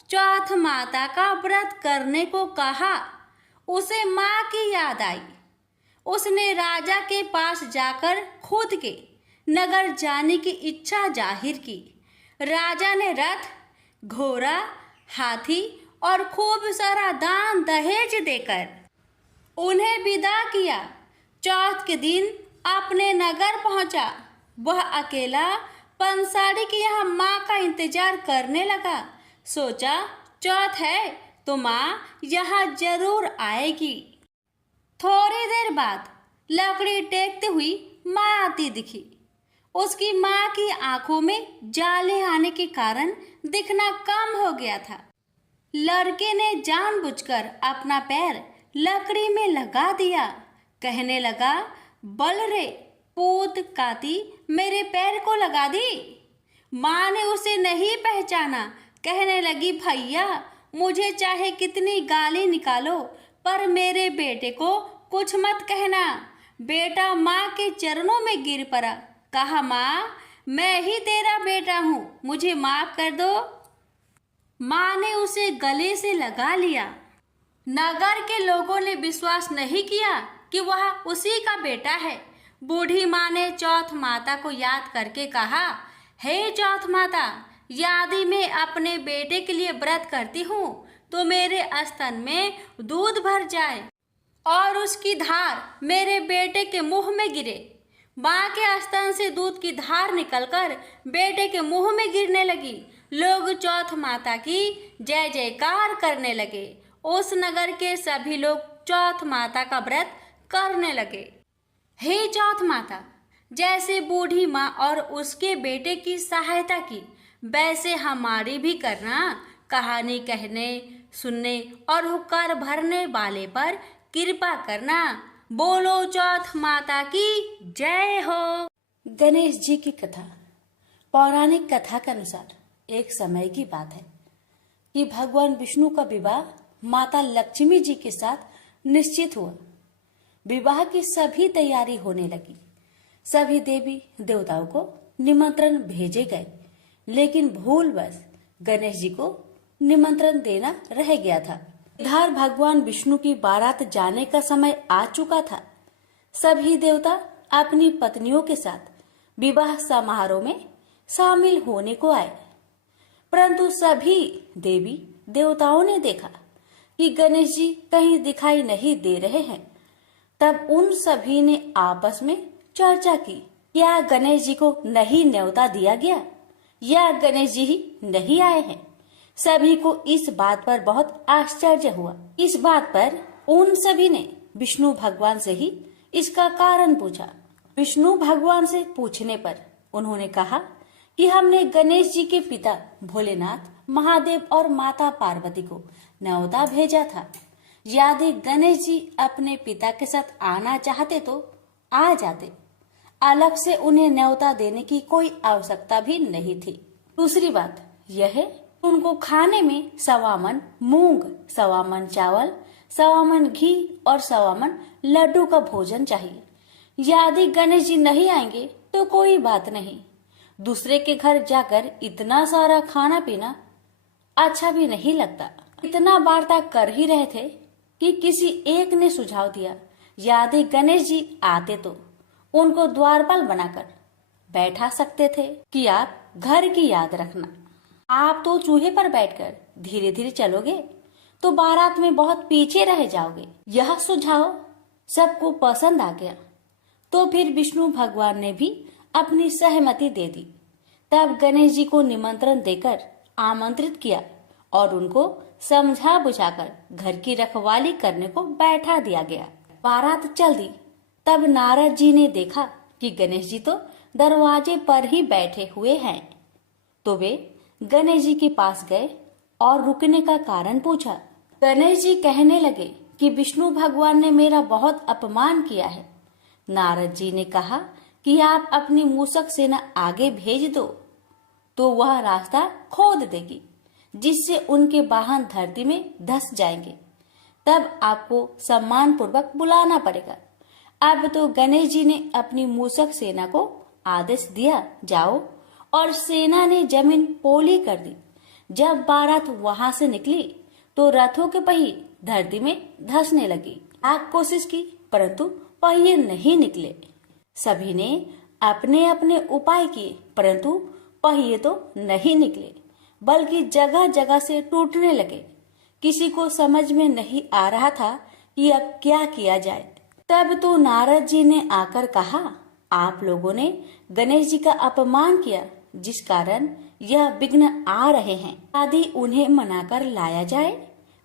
चौथ माता का व्रत करने को कहा। उसे माँ की याद आई। उसने राजा के पास जाकर खुद के नगर जाने की इच्छा जाहिर की। राजा ने रथ, घोड़ा, हाथी और खूब सारा दान दहेज देकर उन्हें विदा किया। चौथ के दिन अपने नगर पहुंचा। वह अकेला पंसारी के यहाँ माँ का इंतजार करने लगा। सोचा, चौथ है तो माँ यहाँ जरूर आएगी। थोड़ी देर बाद लकड़ी टेकते हुई माँ आती दिखी। उसकी माँ की आंखों में जाले आने के कारण दिखना कम हो गया था। लड़के ने जानबूझकर अपना पैर लकड़ी में लगा दिया। कहने लगा, बल रे पूत काती, मेरे पैर को लगा दी। माँ ने उसे नहीं पहचाना। कहने लगी, भैया, मुझे चाहे कितनी गाली निकालो पर मेरे बेटे को कुछ मत कहना। बेटा माँ के चरणों में गिर पड़ा। कहा, माँ, मैं ही तेरा बेटा हूँ, मुझे माफ कर दो। माँ ने उसे गले से लगा लिया। नगर के लोगों ने विश्वास नहीं किया कि वह उसी का बेटा है। बूढ़ी माँ ने चौथ माता को याद करके कहा, हे चौथ माता, यदि मैं अपने बेटे के लिए व्रत करती हूँ तो मेरे स्तन में दूध भर जाए और उसकी धार मेरे बेटे के मुंह में गिरे। माँ के स्तन से दूध की धार निकलकर बेटे के मुंह में गिरने लगी। लोग चौथ माता की जय जयकार करने लगे। उस नगर के सभी लोग चौथ माता का व्रत करने लगे। हे चौथ माता, जैसे बूढ़ी माँ और उसके बेटे की सहायता की, वैसे हमारी भी करना। कहानी कहने, सुनने और हुक्कार भरने वाले पर कृपा करना। बोलो चौथ माता की जय हो। गणेश जी की कथा। पौराणिक कथा के अनुसार एक समय की बात है कि भगवान विष्णु का विवाह माता लक्ष्मी जी के साथ निश्चित हुआ। विवाह की सभी तैयारी होने लगी। सभी देवी देवताओं को निमंत्रण भेजे गए, लेकिन भूलवश गणेश जी को निमंत्रण देना रह गया था। इधर भगवान विष्णु की बारात जाने का समय आ चुका था। सभी देवता अपनी पत्नियों के साथ विवाह समारोह में शामिल होने को आए, परंतु सभी देवी देवताओं ने देखा कि गणेश जी कहीं दिखाई नहीं दे रहे हैं। तब उन सभी ने आपस में चर्चा की, क्या गणेश जी को नहीं न्योता दिया गया या गणेश जी ही नहीं आए हैं। सभी को इस बात पर बहुत आश्चर्य हुआ। इस बात पर उन सभी ने विष्णु भगवान से ही इसका कारण पूछा। विष्णु भगवान से पूछने पर उन्होंने कहा कि हमने गणेश जी के पिता भोलेनाथ, महादेव और माता पार्वती को न्योता भेजा था। यदि गणेश जी अपने पिता के साथ आना चाहते तो आ जाते, अलग से उन्हें न्योता देने की कोई आवश्यकता भी नहीं थी। दूसरी बात यह है, उनको खाने में 1.25 मन मूंग, 1.25 मन चावल, 1.25 मन घी और 1.25 मन लड्डू का भोजन चाहिए। यदि गणेश जी नहीं आएंगे तो कोई बात नहीं, दूसरे के घर जाकर इतना सारा खाना पीना अच्छा भी नहीं लगता। इतना वार्ता कर ही रहे थे कि किसी एक ने सुझाव दिया, यदि गणेश जी आते तो उनको द्वारपाल बनाकर बैठा सकते थे कि आप घर की याद रखना, आप तो चूहे पर बैठकर धीरे धीरे चलोगे तो बारात में बहुत पीछे रह जाओगे। यह सुझाव सबको पसंद आ गया तो फिर विष्णु भगवान ने भी अपनी सहमति दे दी। तब गणेश जी को निमंत्रण देकर आमंत्रित किया और उनको समझा बुझाकर घर की रखवाली करने को बैठा दिया गया। बारात चल दी। तब नारद जी ने देखा कि गणेश जी तो दरवाजे पर ही बैठे हुए हैं, तो वे गणेश जी के पास गए और रुकने का कारण पूछा। गणेश जी कहने लगे कि विष्णु भगवान ने मेरा बहुत अपमान किया है। नारद जी ने कहा कि आप अपनी मूषक सेना आगे भेज दो तो वह रास्ता खोद देगी, जिससे उनके वाहन धरती में धंस जाएंगे। तब आपको सम्मान पूर्वक बुलाना पड़ेगा। अब तो गणेश जी ने अपनी मूषक सेना को आदेश दिया, जाओ, और सेना ने जमीन पोली कर दी। जब बारात वहां से निकली तो रथों के पहिए धरती में धंसने लगी। आप कोशिश की परंतु पहिए नहीं निकले। सभी ने अपने अपने उपाय किए परंतु पहिए तो नहीं निकले, बल्कि जगह जगह से टूटने लगे। किसी को समझ में नहीं आ रहा था कि अब क्या किया जाए। तब तो नारद जी ने आकर कहा, आप लोगों ने गणेश जी का अपमान किया, जिस कारण यह विघ्न आ रहे हैं। यदि उन्हें मनाकर लाया जाए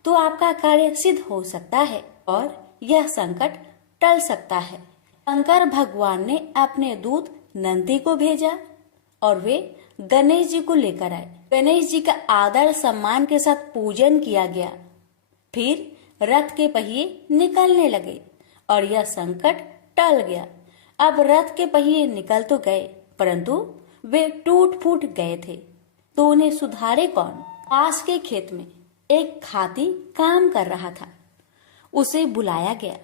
तो आपका कार्य सिद्ध हो सकता है और यह संकट टल सकता है। शंकर भगवान ने अपने दूत नंदी को भेजा और वे गणेश जी को लेकर आए। गणेश जी का आदर सम्मान के साथ पूजन किया गया। फिर रथ के पहिए निकलने लगे और यह संकट टल गया। अब रथ के पहिए निकल तो गए परंतु वे टूट फूट गए थे, तो उन्हें सुधारे कौन। पास के खेत में एक खाती काम कर रहा था। उसे बुलाया गया।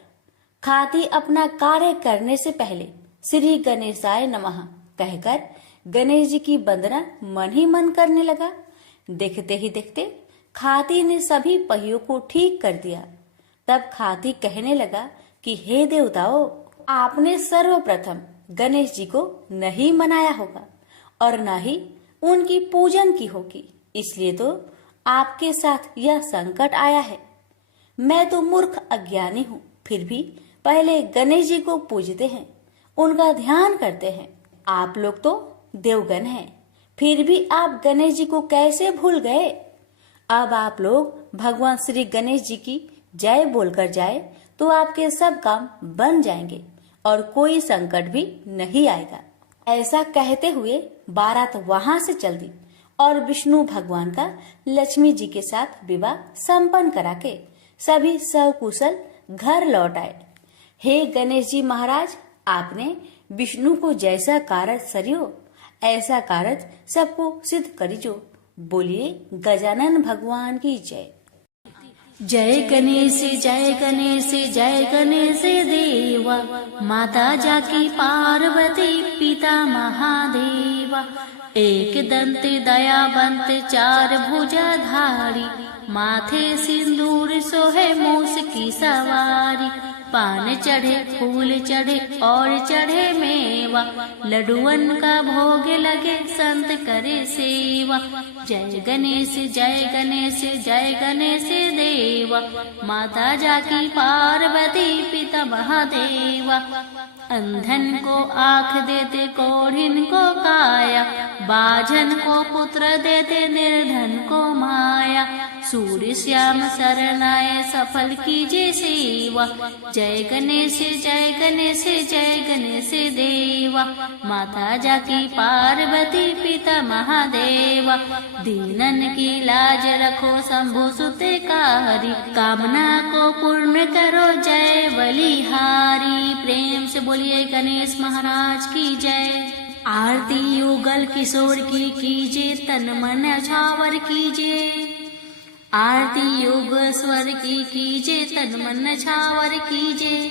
खाती अपना कार्य करने से पहले श्री गणेशाय नमः कहकर गणेश जी की वंदना मन ही मन करने लगा। देखते ही देखते खाती ने सभी पहियों को ठीक कर दिया। तब खाती कहने लगा कि हे देवताओं, आपने सर्वप्रथम गणेश जी को नहीं मनाया होगा और न ही उनकी पूजन की होगी, इसलिए तो आपके साथ यह संकट आया है। मैं तो मूर्ख अज्ञानी हूँ, फिर भी पहले गणेश जी को पूजते हैं, उनका ध्यान करते हैं। आप लोग तो देवगण हैं, फिर भी आप गणेश जी को कैसे भूल गए। अब आप लोग भगवान श्री गणेश जी की जय बोलकर जाए तो आपके सब काम बन जाएंगे और कोई संकट भी नहीं आएगा। ऐसा कहते हुए बारात वहां से चल दी और विष्णु भगवान का लक्ष्मी जी के साथ विवाह संपन्न करा के सभी सकुशल घर लौट आए। हे गणेश जी महाराज, आपने विष्णु को जैसा कार्य सरियो ऐसा कार्य सबको सिद्ध करिजो। बोलिए गजानन भगवान की जय। जय गणेश जय गणेश जय गणेश देवा, माता जाकी पार्वती पिता महादेवा। एक दंत दयावंत चार भुजाधारी, माथे सिंदूर सोहे मूस की सवारी। पान चढ़े फूल चढ़े और चढ़े मेवा, लड्डुअन का भोग लगे संत करे सेवा। जय गणेश जय गणेश जय गणेश देवा, माता जाकी पार्वती पिता महादेवा। अंधन को आँख देते कोढ़िन को काया, बाझन को पुत्र देते निर्धन को माया। सूर्य श्याम शरणाय सफल कीजिए सेवा, जय गणेश जय गणेश जय गणेश देवा। माता जाकी पार्वती पिता महादेवा, दीनन की लाज रखो शंभु सुते कारी, कामना को पूर्ण करो जय बलिहारी। प्रेम से बोलिए गणेश महाराज की जय। आरती युगल किशोर की कीजिए, तन मन छावर कीजिए। आरती योग स्वर की कीजिए, तन मन छावर कीजिए।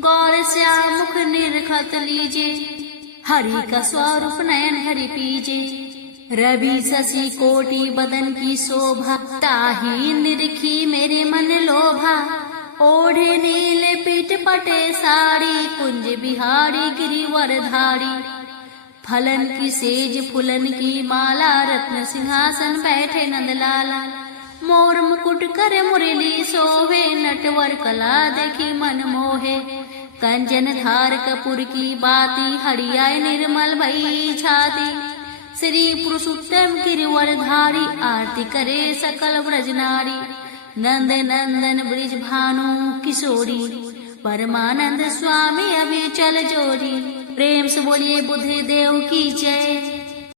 गौर श्याम मुख निरखत लीजिए, हरि का स्वरूप नयन हरि पीजिए। रवि शशि कोटि बदन की शोभा, ताही निरखी मेरे मन लोभा। ओढ़े नीले पीठ पटे साड़ी, कुंज बिहारी गिरिवर धारी। फलन की सेज फुलन की माला, रत्न सिंहासन बैठे नंदलाला। मोर मुकुट कर मुरली सोहे, नटवर कला देखी मन मोहे। कंचन धार कपूर की बाती, हरियाय निर्मल भई छाती। श्री पुरुषोत्तम गिरिवर धारी, आरती करे सकल ब्रज नारी। नंद नंदन ब्रिज भानु किशोरी, परमानंद स्वामी अभी चल जोरी। प्रेम से बोलिए बुद्ध देव की जय।